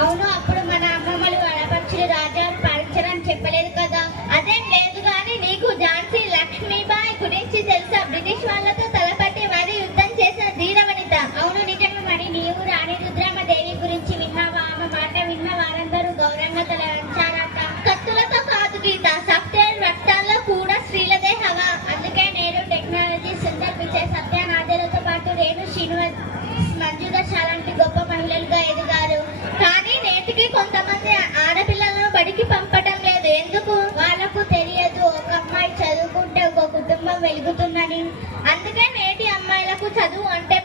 అవును, అప్పుడు మన అమ్మమ్మలు వడపక్షులు రాజ్యాలు పాలించరని చెప్పలేదు కదా. అదేం లేదు గాని నీకు ఝాన్సీ లక్ష్మీబాయి గురించి తెలుసా? బ్రిటిష్ వాళ్ళతో తలపట్టి వారి యుద్ధం చేసిన ధీర వనిత. అవును నిజంగా. మరి నీవు రాణి రుద్రమదేవి గురించి విన్నావా? ఆమె మాట విన్న వారందరూ గౌరవంగా తల వంచారట. కత్తులతో కాదు గీత, సాఫ్ట్వేర్ రక్తాల్లో కూడా స్త్రీలదే హవా. అందుకే నేడు టెక్నాలజీ, సుందర్ పిచై, సత్యనాథేలతో పాటు రేణు శ్రీనివాస్, మంజుదర్శ లాంటి గొప్ప మహిళలుగా ఎదిగారు. కానీ నేటికి కొంతమంది ఆడపిల్లలను బడికి పంపటం లేదు. ఎందుకు? వాళ్ళకు తెలియదు ఒక అమ్మాయి చదువుకుంటే ఒక కుటుంబం వెలుగుతుందని. అందుకే నేటి అమ్మాయిలకు చదువు అంటే